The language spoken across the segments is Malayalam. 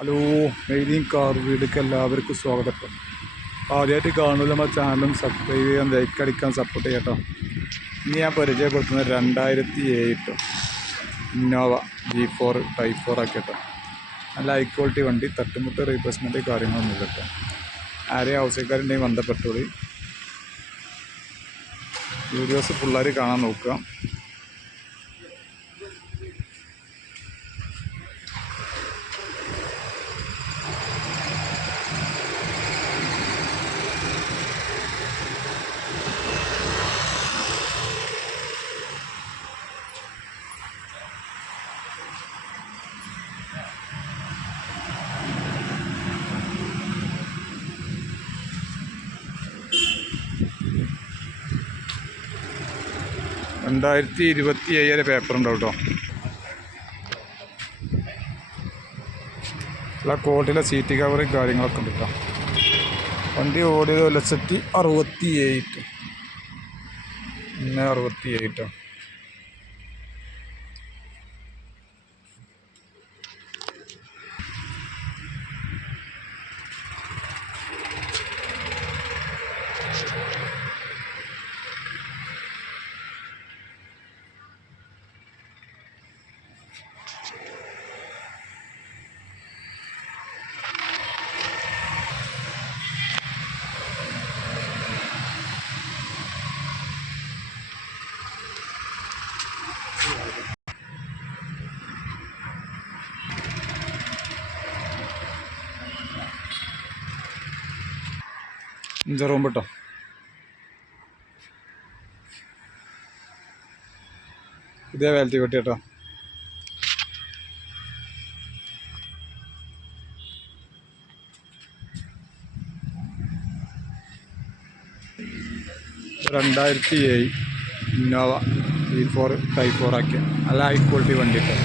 ഹലോ, മെയ്ലിയും കാർ വീടിലേക്ക് എല്ലാവർക്കും സ്വാഗതം. ആദ്യമായിട്ട് കാണുമല്ലോ നമ്മുടെ ചാനലും സബ്സ്ക്രൈബ് ചെയ്യാൻ, ലൈക്ക് അടിക്കാൻ, സപ്പോർട്ട് ചെയ്യട്ടോ. ഇനി ഞാൻ പരിചയപ്പെടുത്തുന്നത് 2007 ഇന്നോവ G4 Type 4 ആക്കിയിട്ടോ. നല്ല ഹൈ ക്വാളിറ്റി വണ്ടി, തട്ടുമുട്ട് റീപ്ലേസ്മെൻറ്റ് കാര്യങ്ങളൊന്നുമില്ല കേട്ടോ. ആരെയും ആവശ്യക്കാരുണ്ടെങ്കിൽ ബന്ധപ്പെട്ടോളി. വീഡിയോസ് പിള്ളേർ കാണാൻ നോക്കുക. രണ്ടായിരത്തി 27 പേപ്പർ ഉണ്ടാവും കേട്ടോ. എല്ലാ ക്വാളിറ്റിയിലെ സീറ്റ് കവറും കാര്യങ്ങളൊക്കെ ഉണ്ട് കേട്ടോ. വണ്ടി ഓടിയത് 1,67,000 67. ഇഞ്ചറും കേട്ടോ. ഇതേ വാലറ്റി പെട്ടി കേട്ടോ. രണ്ടായിരത്തി 2007 ഇന്നോവ G4 Type 4 ആക്കിയ നല്ല ഹൈ ക്വാളിറ്റി വണ്ടി കേട്ടോ.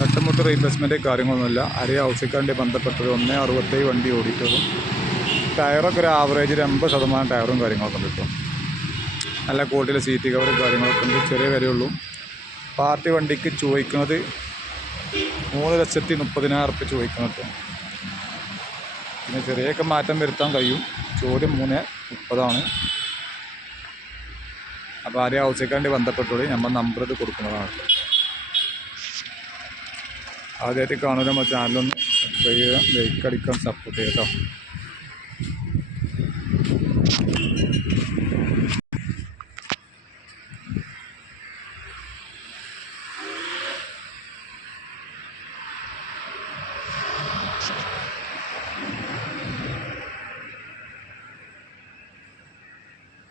തട്ടുമുട്ട് റീപ്ലേസ്മെൻറ്റ് കാര്യങ്ങളൊന്നുമില്ല. ആരെയും ആവശ്യക്കാരുടെ ബന്ധപ്പെട്ടത് 1,67 വണ്ടി ഓടിയിട്ടുള്ളൂ. ടയറൊക്കെ ഒരു ആവറേജ് 80% ടയറും കാര്യങ്ങളൊക്കെ ഉണ്ട് കേട്ടോ. നല്ല ക്വാളിറ്റിയിലെ സീറ്റ് കവറും കാര്യങ്ങളൊക്കെ ഉണ്ട്. ചെറിയ വിലയുള്ളൂ. പാർട്ടി വണ്ടിക്ക് ചോദിക്കുന്നത് 3,30,000 ചോദിക്കുന്നത് കേട്ടോ. പിന്നെ ചെറിയൊക്കെ മാറ്റം വരുത്താൻ കഴിയും. ചോദ്യം 3,30,000. അപ്പോൾ ആരെയും ആവശ്യക്കാരുടെ ബന്ധപ്പെട്ടോളി. നമ്മൾ നമ്പർ ഇത് കൊടുക്കുന്നതാണ്. ആദ്യമായിട്ട് കാണുമ്പോൾ നമ്മൾ ചാനലൊന്ന് സബ്സ്ക്രൈബ് ചെയ്യുക, ലൈക്ക് അടിക്കാൻ, സപ്പോർട്ട് ചെയ്യാം കേട്ടോ.